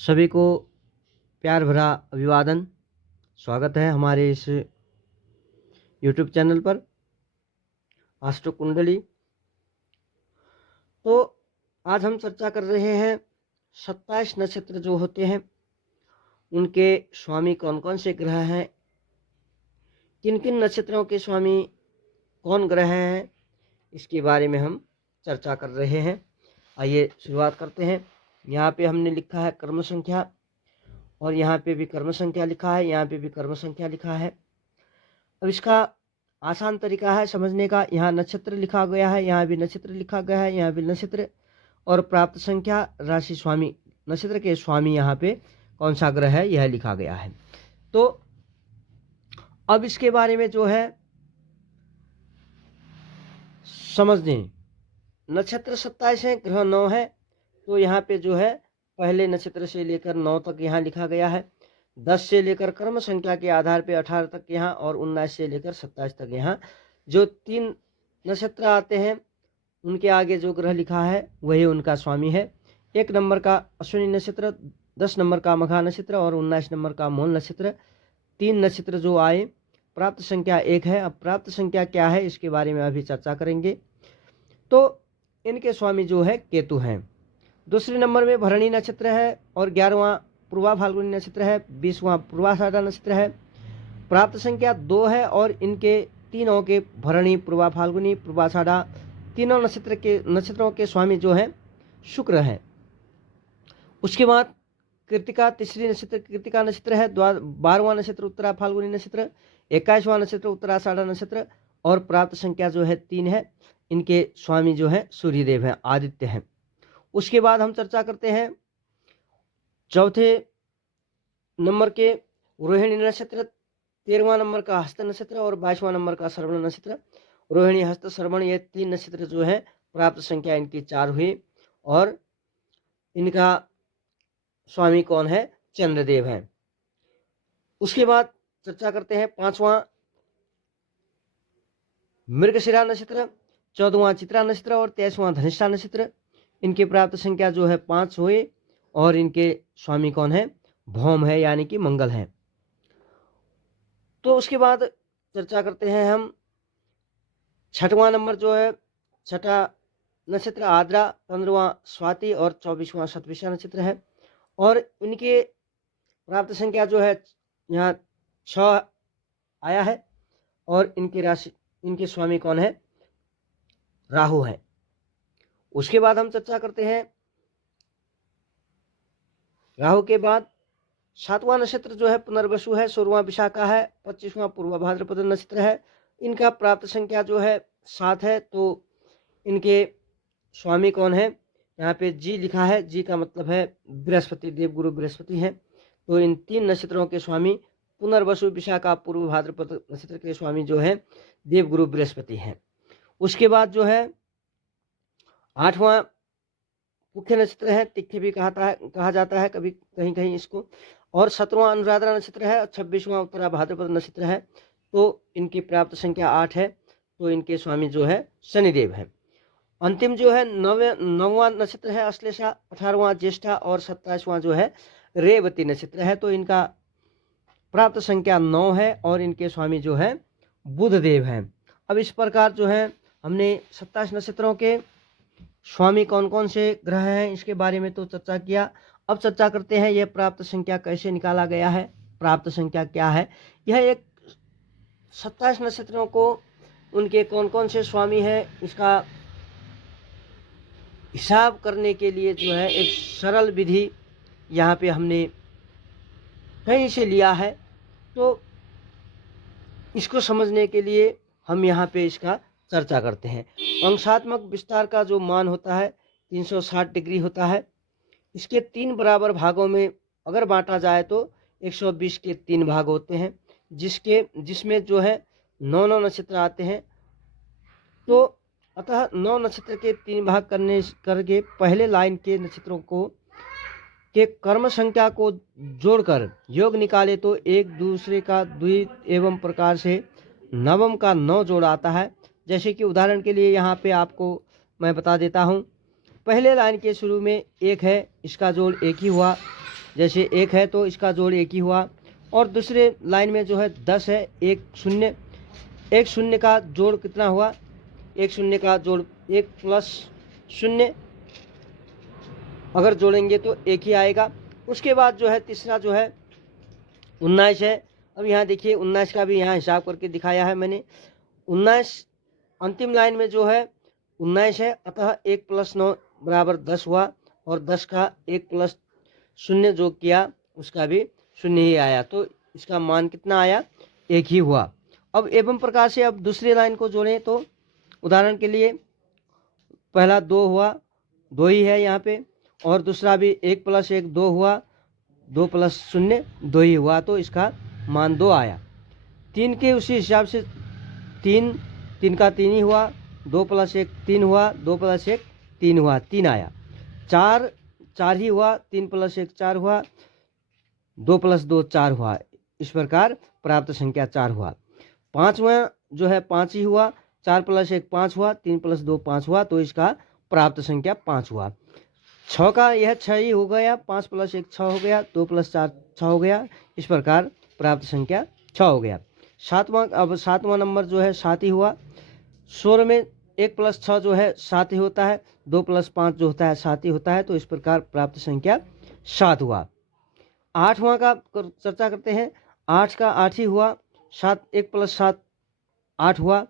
सभी को प्यार भरा अभिवादन। स्वागत है हमारे इस YouTube चैनल पर आस्ट्रो कुंडली। तो आज हम चर्चा कर रहे हैं 27 नक्षत्र जो होते हैं उनके स्वामी कौन कौन से ग्रह हैं, किन किन नक्षत्रों के स्वामी कौन ग्रह हैं, इसके बारे में हम चर्चा कर रहे हैं। आइए शुरुआत करते हैं। यहाँ पे हमने लिखा है कर्म संख्या, और यहाँ पे भी कर्म संख्या लिखा है, यहाँ पे भी कर्म संख्या लिखा है। अब इसका आसान तरीका है समझने का। यहाँ नक्षत्र लिखा गया है, यहाँ भी नक्षत्र लिखा गया है, यहाँ भी नक्षत्र, और प्राप्त संख्या, राशि, स्वामी, नक्षत्र के स्वामी यहाँ पे कौन सा ग्रह है यह लिखा गया है। तो अब इसके बारे में जो है समझ लें। नक्षत्र 27 है, ग्रह 9 है। तो यहाँ पे जो है पहले नक्षत्र से लेकर 9 तक यहाँ लिखा गया है। 10 से लेकर कर्म संख्या के आधार पे 18 तक यहाँ, और 19 से लेकर 27 तक यहाँ। जो 3 नक्षत्र आते हैं उनके आगे जो ग्रह लिखा है वही उनका स्वामी है। 1 नंबर का अश्विनी नक्षत्र, 10 नंबर का मघा नक्षत्र और 19 नंबर का मूल नक्षत्र। 3 नक्षत्र जो आए, प्राप्त संख्या 1 है। अब प्राप्त संख्या क्या है इसके बारे में अभी चर्चा करेंगे। तो इनके स्वामी जो है केतु हैं। दूसरे नंबर में भरणी नक्षत्र है, और 11वां पूर्वा फाल्गुनी नक्षत्र है, 20वां पूर्वाषाढ़ा नक्षत्र है। प्राप्त संख्या 2 है, और इनके तीनों के भरणी, पूर्वा फाल्गुनी, पूर्वाषाढ़ा, तीनों नक्षत्रों के स्वामी जो है शुक्र है। उसके बाद कृतिका, तीसरी नक्षत्र कृतिका नक्षत्र है। 12वां नक्षत्र उत्तरा फाल्गुनी नक्षत्र, 21वां नक्षत्र उत्तराषाढ़ा नक्षत्र, और प्राप्त संख्या जो है 3 है। इनके स्वामी जो है सूर्यदेव हैं, आदित्य हैं। उसके बाद हम चर्चा करते हैं चौथे नंबर के रोहिणी नक्षत्र, 13वां नंबर का हस्त नक्षत्र और 22वां नंबर का श्रवण नक्षत्र। रोहिणी, हस्त, श्रवण ये 3 नक्षत्र जो है प्राप्त संख्या इनकी 4 हुई, और इनका स्वामी कौन है? चंद्रदेव है। उसके बाद चर्चा करते हैं 5वां मृगशिरा नक्षत्र, 14वां चित्रा नक्षत्र और 23वां धनिष्ठा नक्षत्र। इनकी प्राप्त संख्या जो है 5 हुए, और इनके स्वामी कौन है? भौम है, यानी कि मंगल है। तो उसके बाद चर्चा करते हैं हम 6वां नंबर जो है, 6ठा नक्षत्र आद्रा, 15वां स्वाति और 24वां शतभिषा नक्षत्र है। और इनके प्राप्त संख्या जो है यहाँ 6 आया है, और इनकी राशि, इनके स्वामी कौन है? राहु है। उसके बाद हम चर्चा करते हैं राहु के बाद 7वां नक्षत्र जो है पुनर्वसु है, 16वां विशाखा है, 25वां पूर्व भाद्रपद नक्षत्र है। इनका प्राप्त संख्या जो है 7 है। तो इनके स्वामी कौन है? यहाँ पे जी लिखा है, जी का मतलब है बृहस्पति, देवगुरु बृहस्पति है। तो इन 3 नक्षत्रों के स्वामी पुनर्वसु, विशाखा, पूर्व भाद्रपद नक्षत्र के स्वामी जो है देवगुरु बृहस्पति हैं। उसके बाद जो है 8वां मुख्य नक्षत्र है, तिथि भी कहा जाता है कभी कहीं कहीं इसको, और 17वां अनुराधा नक्षत्र है, और 26वां उत्तरा भाद्रपद नक्षत्र है। तो इनकी प्राप्त संख्या 8 है। तो इनके स्वामी जो है शनिदेव है। अंतिम जो है 9वां नक्षत्र है अश्लेषा, 18वां ज्येष्ठा और 27वां जो है रेवती नक्षत्र है। तो इनका प्राप्त संख्या 9 है, और इनके स्वामी जो है बुधदेव हैं। अब इस प्रकार जो है हमने 27 नक्षत्रों के स्वामी कौन कौन से ग्रह हैं इसके बारे में तो चर्चा किया। अब चर्चा करते हैं यह प्राप्त संख्या कैसे निकाला गया है, प्राप्त संख्या क्या है। यह एक 27 नक्षत्रों को उनके कौन कौन से स्वामी हैं इसका हिसाब करने के लिए जो है एक सरल विधि यहाँ पे हमने कहीं से लिया है। तो इसको समझने के लिए हम यहाँ पे इसका चर्चा करते हैं। अंशात्मक विस्तार का जो मान होता है 360 डिग्री होता है। इसके 3 बराबर भागों में अगर बांटा जाए तो 120 के 3 भाग होते हैं, जिसमें जो है 9 नक्षत्र आते हैं। तो अतः 9 नक्षत्र के 3 भाग करके पहले लाइन के नक्षत्रों को के कर्म संख्या को जोड़कर योग निकाले तो एक दूसरे का द्वित एवं प्रकार से नवम का 9 जोड़ आता है। जैसे कि उदाहरण के लिए यहाँ पे आपको मैं बता देता हूँ। पहले लाइन के शुरू में 1 है, इसका जोड़ 1 ही हुआ। जैसे 1 है तो इसका जोड़ 1 ही हुआ, और दूसरे लाइन में जो है 10 है, 1 0, 1 0 का जोड़ कितना हुआ, 1 0 का जोड़ 1 प्लस 0, अगर जोड़ेंगे तो 1 ही आएगा। उसके बाद जो है तीसरा जो है 19 है। अब यहाँ देखिए 19 का भी यहाँ हिसाब करके दिखाया है मैंने। 19 अंतिम लाइन में जो है 19 है, अतः 1 प्लस 9 बराबर 10 हुआ, और 10 का 1 प्लस 0 जो किया उसका भी 0 ही आया, तो इसका मान कितना आया, 1 ही हुआ। अब एवं प्रकार से अब दूसरी लाइन को जोड़ें तो उदाहरण के लिए पहला 2 हुआ, 2 ही है यहाँ पे, और दूसरा भी 1 प्लस 1 2 हुआ, 2 प्लस 0 2 ही हुआ, तो इसका मान 2 आया। 3 के उसी हिसाब से 3 का 3 ही हुआ, 2 प्लस 1 3 हुआ, 2 प्लस 1 3 हुआ, 3 आया। 4 ही हुआ, 3 प्लस 1 4 हुआ, 2 प्लस 2 4 हुआ, इस प्रकार प्राप्त संख्या 4 हुआ। 5वां जो है 5 ही हुआ, 4 प्लस 1 5 हुआ, 3 प्लस 2 5 हुआ, तो इसका प्राप्त संख्या 5 हुआ। 6 का यह 6 ही हो गया, 5 प्लस 1 6 हो गया, 2 प्लस 4 6 हो गया, इस प्रकार प्राप्त संख्या 6 हो गया। अब 7वां नंबर जो है 7 ही हुआ। 16 में 1 प्लस 6 जो है 7 ही होता है, 2 प्लस 5 जो होता है 7 ही होता है, तो इस प्रकार प्राप्त संख्या 7 हुआ। 8वां का चर्चा करते हैं। 8 का 8 ही हुआ, 1 प्लस 7 8 हुआ,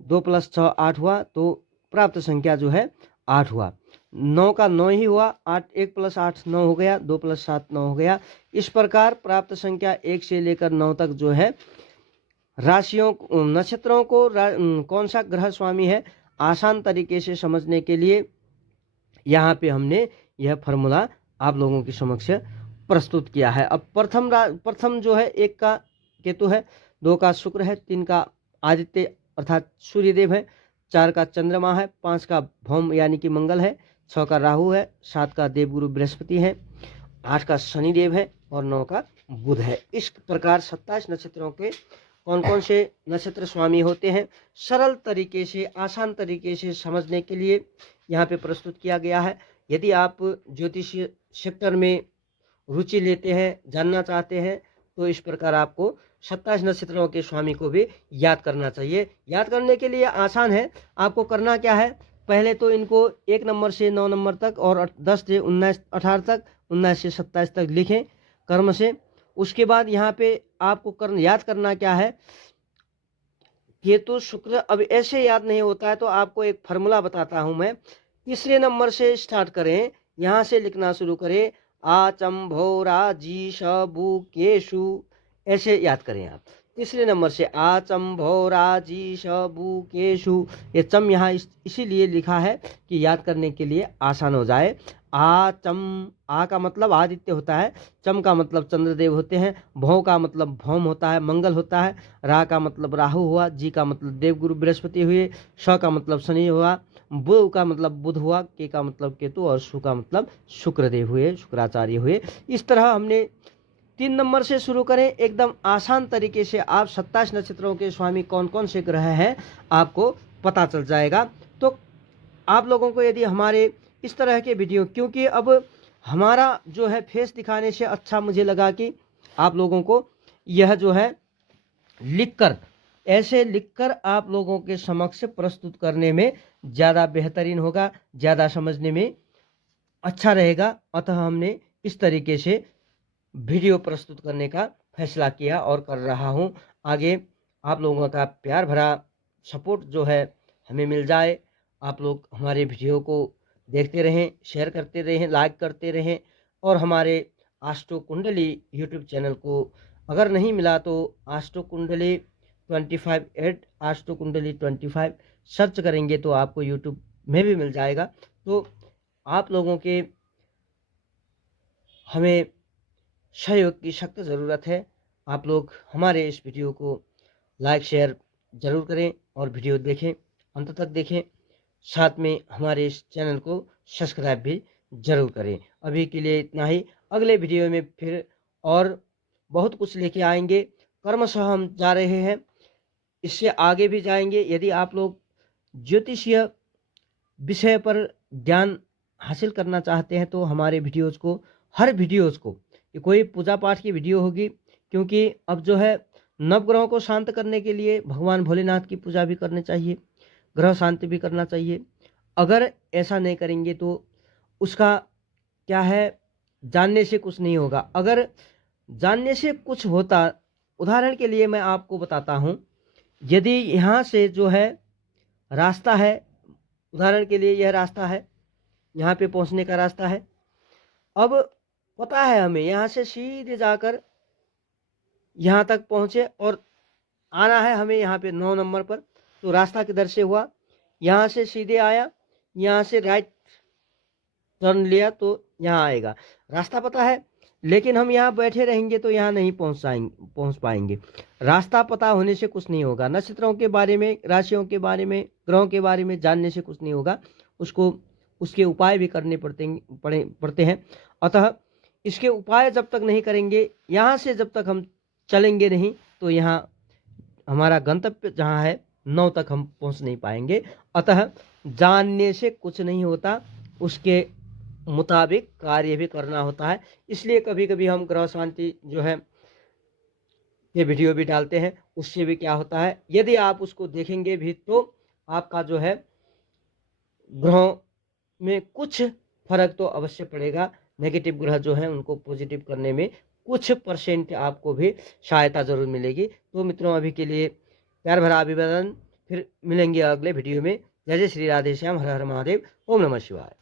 2 प्लस 6 8 हुआ, तो प्राप्त संख्या जो है 8 हुआ। 9 का 9 ही हुआ, 1 प्लस 8 9 हो गया, 2 प्लस 7 9 हो गया। इस प्रकार प्राप्त संख्या 1 से लेकर 9 तक जो है राशियों नक्षत्रों को कौन सा ग्रह स्वामी है, आसान तरीके से समझने के लिए यहाँ पे हमने यह फॉर्मूला आप लोगों के समक्ष प्रस्तुत किया है। अब प्रथम जो है 1 का केतु है, 2 का शुक्र है, 3 का आदित्य अर्थात सूर्यदेव है, 4 का चंद्रमा है, 5 का भौम यानी कि मंगल है, 6 का राहु है, 7 का देवगुरु बृहस्पति है, 8 का शनिदेव है, और 9 का बुध है। इस प्रकार 27 नक्षत्रों के कौन कौन से नक्षत्र स्वामी होते हैं, सरल तरीके से आसान तरीके से समझने के लिए यहाँ पे प्रस्तुत किया गया है। यदि आप ज्योतिषीय सेक्टर में रुचि लेते हैं, जानना चाहते हैं, तो इस प्रकार आपको 27 नक्षत्रों के स्वामी को भी याद करना चाहिए। याद करने के लिए आसान है, आपको करना क्या है, पहले तो इनको 1 नंबर से 9 नंबर तक और 10 से 19 18 तक, 19 से 27 तक लिखें कर्म से। उसके बाद यहाँ पे आपको याद करना क्या है, केतु शुक्र। अब ऐसे याद नहीं होता है तो आपको एक फार्मूला बताता हूं मैं। तीसरे नंबर से स्टार्ट करें, यहाँ से लिखना शुरू करें, आचम्भोराजीशबुकेशु, ऐसे याद करें आप। तीसरे नंबर से आचम्भोराजीशबुकेशु, ये चम यहाँ इसीलिए लिखा है कि याद करने के लिए आसान हो जाए। आ का मतलब आदित्य होता है, चम का मतलब चंद्रदेव होते हैं, भौ का मतलब भौम होता है, मंगल होता है, रा का मतलब राहु हुआ, जी का मतलब देवगुरु बृहस्पति हुए, श का मतलब शनि हुआ, बु का मतलब बुध हुआ, के का मतलब केतु, और सु का मतलब शुक्रदेव हुए, शुक्राचार्य हुए। इस तरह हमने 3 नंबर से शुरू करें, एकदम आसान तरीके से आप 27 नक्षत्रों के स्वामी कौन कौन से ग्रह हैं आपको पता चल जाएगा। तो आप लोगों को यदि हमारे इस तरह के वीडियो, क्योंकि अब हमारा जो है फेस दिखाने से अच्छा मुझे लगा कि आप लोगों को यह जो है ऐसे लिखकर आप लोगों के समक्ष प्रस्तुत करने में ज़्यादा बेहतरीन होगा, ज़्यादा समझने में अच्छा रहेगा। अतः हमने इस तरीके से वीडियो प्रस्तुत करने का फैसला किया और कर रहा हूं। आगे आप लोगों का प्यार भरा सपोर्ट जो है हमें मिल जाए, आप लोग हमारे वीडियो को देखते रहें, शेयर करते रहें, लाइक करते रहें, और हमारे आस्ट्रो कुंडली यूट्यूब चैनल को अगर नहीं मिला तो आस्ट्रो कुंडली 25 आस्ट्रो कुंडली 25 सर्च करेंगे तो आपको यूट्यूब में भी मिल जाएगा। तो आप लोगों के हमें सहयोग की सख्त ज़रूरत है। आप लोग हमारे इस वीडियो को लाइक शेयर ज़रूर करें और वीडियो देखें, अंत तक देखें, साथ में हमारे इस चैनल को सब्सक्राइब भी ज़रूर करें। अभी के लिए इतना ही, अगले वीडियो में फिर और बहुत कुछ लेके आएंगे। कर्मशः हम जा रहे हैं, इससे आगे भी जाएंगे। यदि आप लोग ज्योतिषीय विषय पर ज्ञान हासिल करना चाहते हैं तो हमारे वीडियोज़ को, हर वीडियोज़ को ये कोई पूजा पाठ की वीडियो होगी, क्योंकि अब जो है नवग्रहों को शांत करने के लिए भगवान भोलेनाथ की पूजा भी करनी चाहिए, ग्रह शांति भी करना चाहिए। अगर ऐसा नहीं करेंगे तो उसका क्या है, जानने से कुछ नहीं होगा। अगर जानने से कुछ होता, उदाहरण के लिए मैं आपको बताता हूँ, यदि यहाँ से जो है रास्ता है, उदाहरण के लिए यह रास्ता है, यहाँ पे पहुँचने का रास्ता है। अब पता है हमें यहाँ से सीधे जाकर यहाँ तक पहुँचे और आना है हमें यहाँ पे 9 नंबर पर, तो रास्ता किधर से हुआ, यहाँ से सीधे आया, यहाँ से राइट टर्न लिया तो यहाँ आएगा। रास्ता पता है, लेकिन हम यहाँ बैठे रहेंगे तो यहाँ नहीं पहुँच पाएंगे। रास्ता पता होने से कुछ नहीं होगा। नक्षत्रों के बारे में, राशियों के बारे में, ग्रहों के बारे में जानने से कुछ नहीं होगा। उसको उसके उपाय भी करने पड़ते हैं। अतः इसके उपाय जब तक नहीं करेंगे, यहाँ से जब तक हम चलेंगे नहीं, तो यहाँ हमारा गंतव्य जहाँ है 9 तक हम पहुँच नहीं पाएंगे। अतः जानने से कुछ नहीं होता, उसके मुताबिक कार्य भी करना होता है। इसलिए कभी कभी हम ग्रह शांति जो है ये वीडियो भी डालते हैं। उससे भी क्या होता है, यदि आप उसको देखेंगे भी तो आपका जो है ग्रहों में कुछ फर्क तो अवश्य पड़ेगा। नेगेटिव ग्रह जो हैं उनको पॉजिटिव करने में कुछ परसेंट आपको भी सहायता जरूर मिलेगी। तो मित्रों, अभी के लिए प्यार भरा अभिवादन। फिर मिलेंगे अगले वीडियो में। जय जय श्री राधे श्याम, हर हर महादेव, ओम नमः शिवाय।